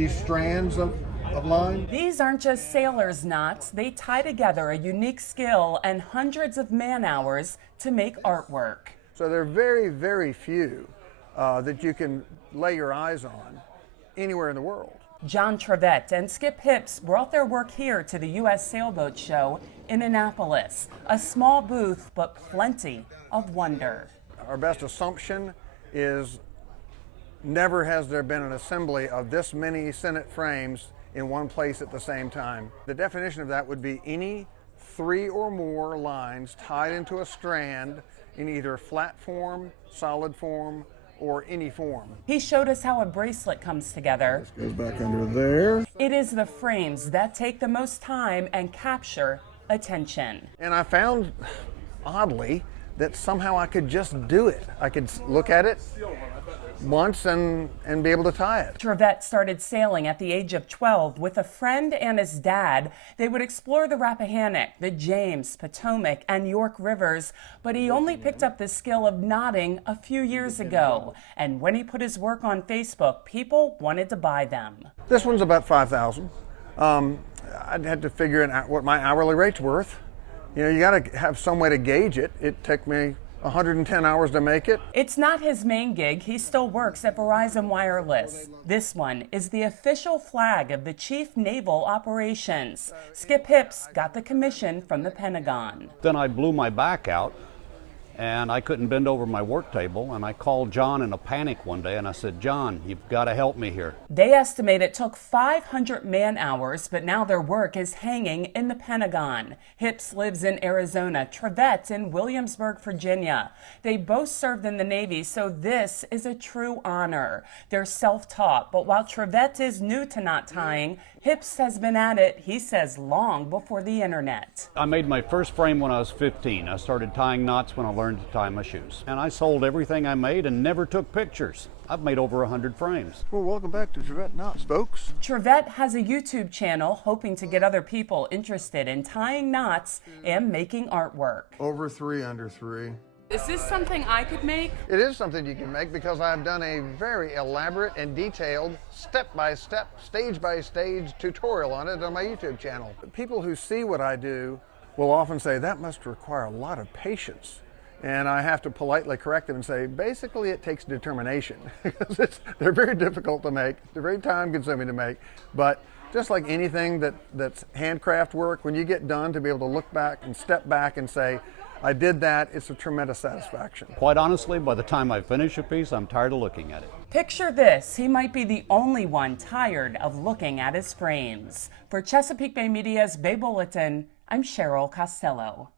these strands of line. These aren't just sailors' knots. They tie together a unique skill and hundreds of man-hours to make artwork. So there are very, very few that you can lay your eyes on anywhere in the world. John Trevette and Skip Hipps brought their work here to the U.S. Sailboat Show in Annapolis. A small booth, but plenty of wonder. Our best assumption is never has there been an assembly of this many Senate frames in one place at the same time. The definition of that would be any 3 or more lines tied into a strand in either flat form, solid form, or any form. He showed us how a bracelet comes together. This goes back under there. It is the frames that take the most time and capture attention. And I found, oddly, that somehow I could just do it. I could look at it once and be able to tie it. Trevette started sailing at the age of 12 with a friend and his dad. They would explore the Rappahannock, the James, Potomac, and York rivers, but he only picked up the skill of knotting a few years ago. And when he put his work on Facebook, people wanted to buy them. This one's about $5,000. I'd had to figure out what my hourly rate's worth. You know, you got to have some way to gauge it. It took me 110 hours to make it. It's not his main gig. He still works at Verizon Wireless. This one is the official flag of the Chief Naval Operations. Skip Hipps got the commission from the Pentagon. Then I blew my back out and I couldn't bend over my work table, and I called John in a panic one day and I said, "John, you've got to help me here." They estimate it took 500 man-hours, but now their work is hanging in the Pentagon. Hipps lives in Arizona, Trevette in Williamsburg, Virginia. They both served in the Navy, so this is a true honor. They're self-taught, but while Trevette is new to knot tying, Hipps has been at it, he says, long before the internet. I made my first frame when I was 15. I started tying knots when I learned to tie my shoes. And I sold everything I made and never took pictures. I've made over 100 frames. Well, welcome back to Trevette Knots, folks. Trevette has a YouTube channel hoping to get other people interested in tying knots and making artwork. Over 3, under 3. Is this something I could make? It is something you can make because I've done a very elaborate and detailed step-by-step, stage-by-stage tutorial on it on my YouTube channel. People who see what I do will often say, that must require a lot of patience. And I have to politely correct them and say, basically it takes determination. Because they're very difficult to make, they're very time-consuming to make, but just like anything that's handcraft work, when you get done, to be able to look back and step back and say, I did that, it's a tremendous satisfaction. Quite honestly, by the time I finish a piece, I'm tired of looking at it. Picture this, he might be the only one tired of looking at his frames. For Chesapeake Bay Media's Bay Bulletin, I'm Cheryl Costello.